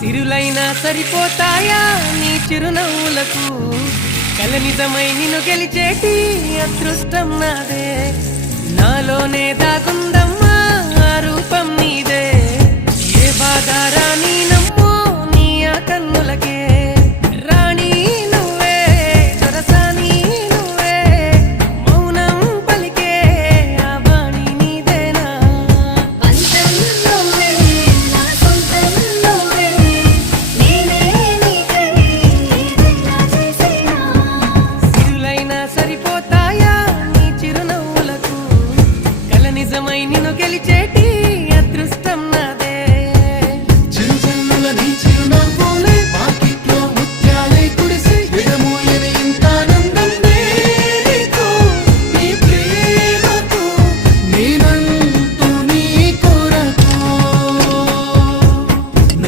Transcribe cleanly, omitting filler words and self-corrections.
సిరులైనా సరిపోతాయా నీ చిరునవ్వులకు కల నిజమై నిన్ను గెలిచేటి అదృష్టం నాదే నాలోనే దాగుందమ్మా ఆ రూపం నీదే ఏ బాధారా నీ